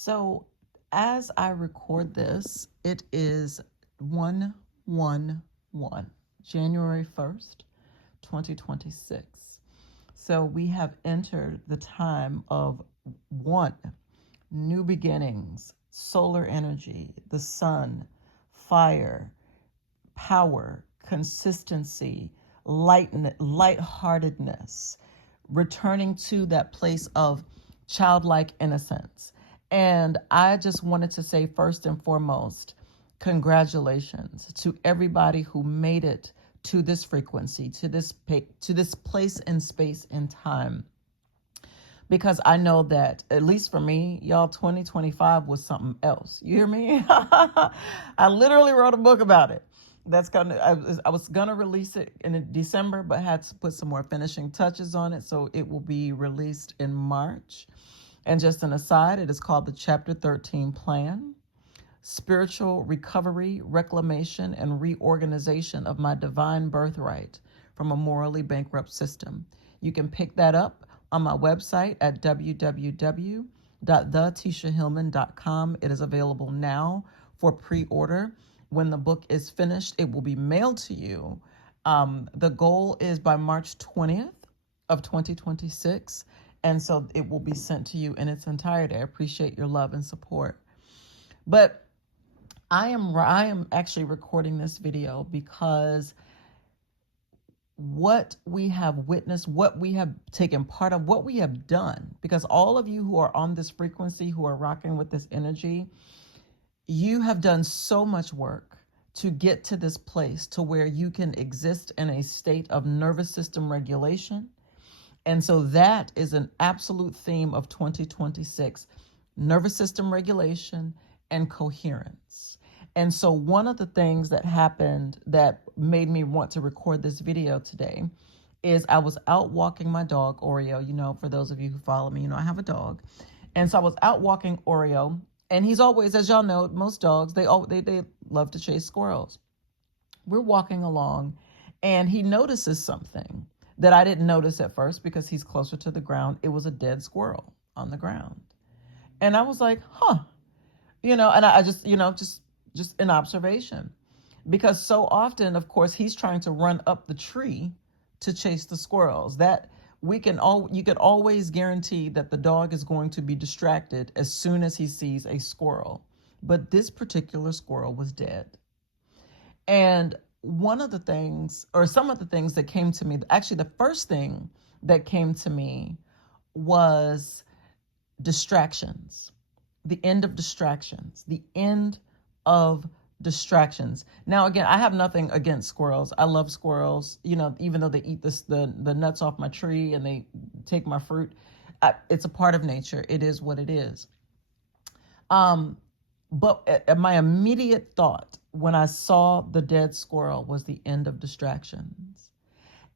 So, as I record this, it is 111, January 1st, 2026. So, we have entered the time of one, new beginnings, solar energy, the sun, fire, power, consistency, lightheartedness, returning to that place of childlike innocence. And I just wanted to say, first and foremost, congratulations to everybody who made it to this frequency, to this place in space and time. Because I know that, at least for me, y'all, 2025 was something else. You hear me? I literally wrote a book about it. I was gonna release it in December, but had to put some more finishing touches on it, so it will be released in March. And just an aside, it is called the Chapter 13 Plan: Spiritual Recovery, Reclamation, and Reorganization of My Divine Birthright from a Morally Bankrupt System. You can pick that up on my website at www.thetishahillman.com. It is available now for pre-order. When the book is finished, it will be mailed to you. The goal is by March 20th of 2026. And so it will be sent to you in its entirety. I appreciate your love and support. But I am actually recording this video because what we have witnessed, what we have taken part of, what we have done, because all of you who are on this frequency, who are rocking with this energy, you have done so much work to get to this place to where you can exist in a state of nervous system regulation. And so that is an absolute theme of 2026, nervous system regulation and coherence. And so one of the things that happened that made me want to record this video today is I was out walking my dog, Oreo. You know, for those of you who follow me, you know, I have a dog. And so I was out walking Oreo, and he's always, as y'all know, most dogs, they love to chase squirrels. We're walking along, and he notices something that I didn't notice at first because he's closer to the ground. It was a dead squirrel on the ground. And I was like, huh, and I just, just an observation, because so often, of course, he's trying to run up the tree to chase the squirrels. That you can always guarantee that the dog is going to be distracted as soon as he sees a squirrel. But this particular squirrel was dead. And one of the things, or some of the things that came to me, actually the first thing that came to me was distractions, the end of distractions, the end of distractions. Now, again, I have nothing against squirrels. I love squirrels, even though they eat the nuts off my tree and they take my fruit. It's a part of nature. It is what it is. But my immediate thought when I saw the dead squirrel was the end of distractions.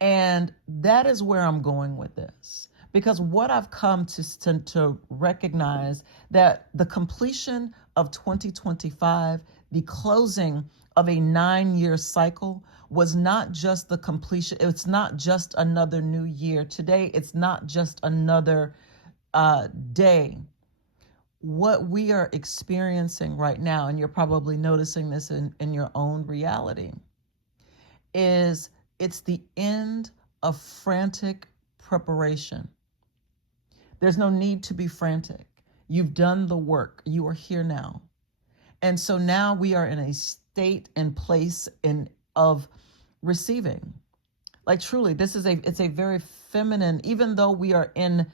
And that is where I'm going with this. Because what I've come to recognize, that the completion of 2025, the closing of a 9-year cycle, was not just the completion. It's not just another new year. Today, it's not just another day. What we are experiencing right now, and you're probably noticing this in your own reality, is it's the end of frantic preparation. There's no need to be frantic. You've done the work. You are here now. And so now we are in a state and place of receiving. Like, truly, it's a very feminine, even though we are in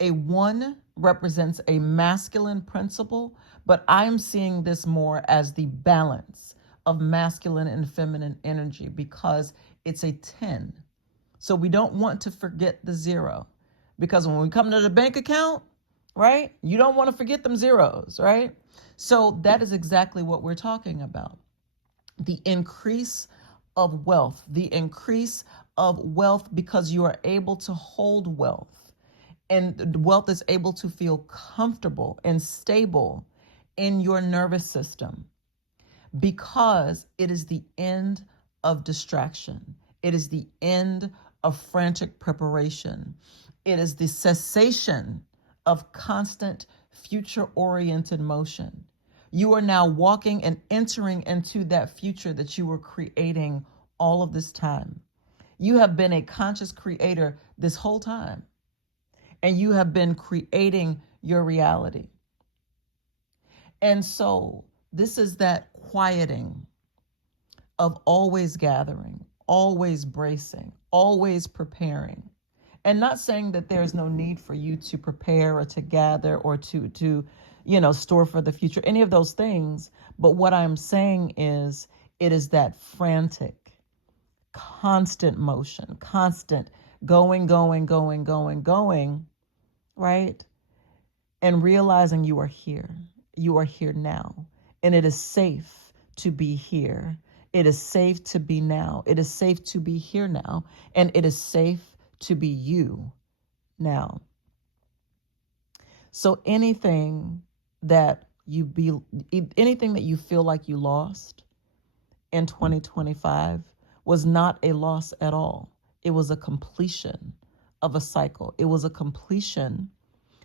a one represents a masculine principle, but I'm seeing this more as the balance of masculine and feminine energy, because it's a 10. So we don't want to forget the 0, because when we come to the bank account, right, you don't want to forget them zeros, right? So that is exactly what we're talking about. The increase of wealth, because you are able to hold wealth, and wealth is able to feel comfortable and stable in your nervous system, because it is the end of distraction. It is the end of frantic preparation. It is the cessation of constant future-oriented motion. You are now walking and entering into that future that you were creating all of this time. You have been a conscious creator this whole time, and you have been creating your reality. And so this is that quieting of always gathering, always bracing, always preparing. And not saying that there's no need for you to prepare or to gather or to store for the future, any of those things. But what I'm saying is it is that frantic, constant motion, constant going, right? And realizing you are here. You are here now. And it is safe to be here. It is safe to be now. It is safe to be here now. And it is safe to be you now. So anything that you feel like you lost in 2025 was not a loss at all. It was a completion of a cycle. It was a completion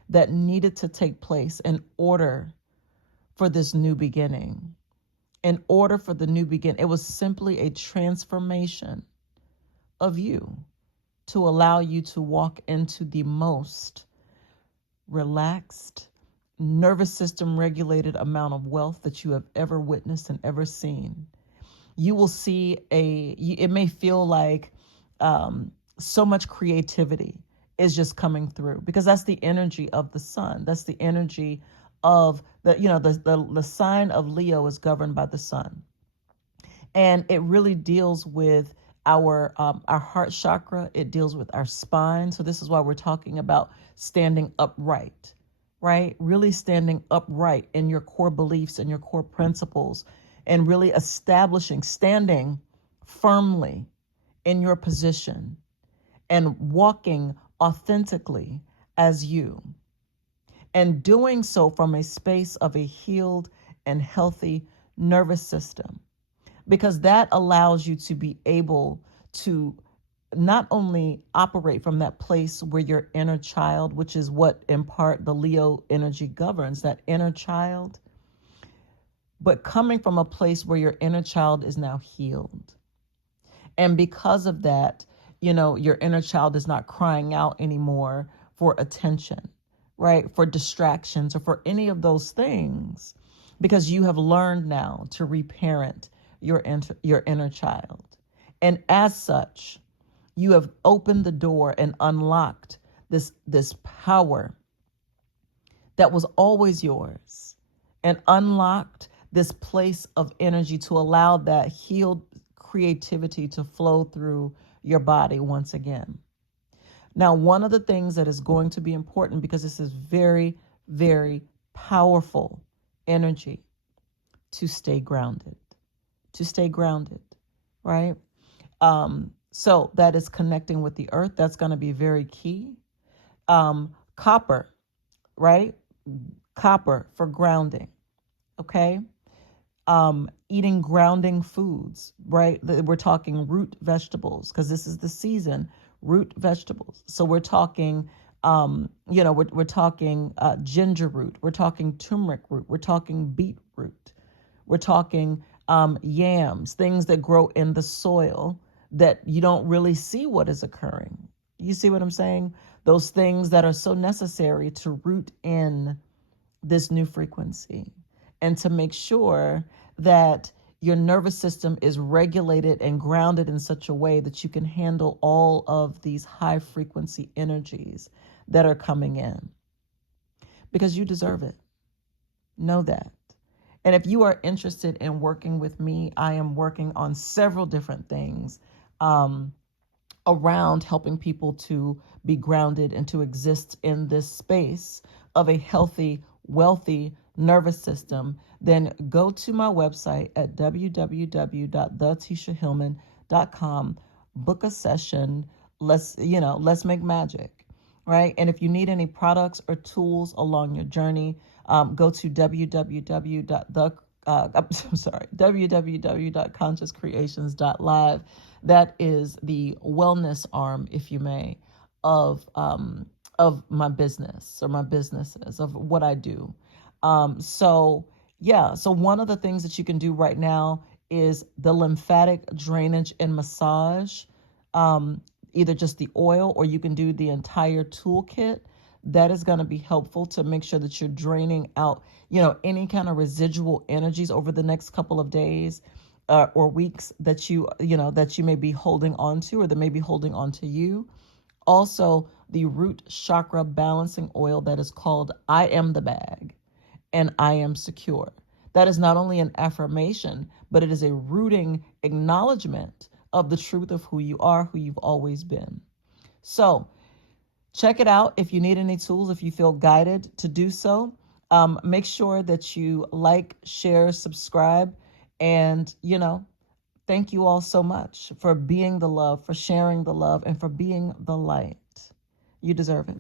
that needed to take place in order for this new beginning. In order for the new beginning, it was simply a transformation of you to allow you to walk into the most relaxed, nervous system regulated amount of wealth that you have ever witnessed and ever seen. You will see it may feel like so much creativity is just coming through, because that's the energy of the sun. That's the energy of the sign of Leo is governed by the sun. And it really deals with our heart chakra. It deals with our spine. So this is why we're talking about standing upright, right? Really standing upright in your core beliefs and your core principles, and really standing firmly in your position and walking authentically as you, and doing so from a space of a healed and healthy nervous system, because that allows you to be able to not only operate from that place where your inner child, which is what in part the Leo energy governs, that inner child, but coming from a place where your inner child is now healed. And because of that, your inner child is not crying out anymore for attention, right? For distractions or for any of those things, because you have learned now to reparent your inner child. And as such, you have opened the door and unlocked this power that was always yours, and unlocked this place of energy to allow that healed creativity to flow through your body once again. Now, one of the things that is going to be important, because this is very, very powerful energy, to stay grounded, right? So that is connecting with the earth. That's going to be very key. Copper, right? Copper for grounding. Okay. Eating grounding foods, right? We're talking root vegetables, because this is the season, root vegetables. So we're talking, we're talking ginger root. We're talking turmeric root. We're talking beetroot. We're talking yams, things that grow in the soil that you don't really see what is occurring. You see what I'm saying? Those things that are so necessary to root in this new frequency, and to make sure that your nervous system is regulated and grounded in such a way that you can handle all of these high frequency energies that are coming in, because you deserve it. Know that. And if you are interested in working with me, I am working on several different things around helping people to be grounded and to exist in this space of a healthy, wealthy nervous system. Then go to my website at www.thetishahillman.com, book a session. Let's make magic, right? And if you need any products or tools along your journey, go to www.consciouscreations.live. That is the wellness arm, if you may, of of my business or my businesses, of what I do. So yeah, so one of the things that you can do right now is the lymphatic drainage and massage, um, either just the oil or you can do the entire toolkit. That is going to be helpful to make sure that you're draining out, any kind of residual energies over the next couple of days or weeks that you may be holding on to, or that may be holding on to you. Also, the root chakra balancing oil that is called I Am the Bag and I Am Secure. That is not only an affirmation, but it is a rooting acknowledgement of the truth of who you are, who you've always been. So check it out. If you need any tools, if you feel guided to do so, make sure that you like, share, subscribe, and, thank you all so much for being the love, for sharing the love, and for being the light. You deserve it.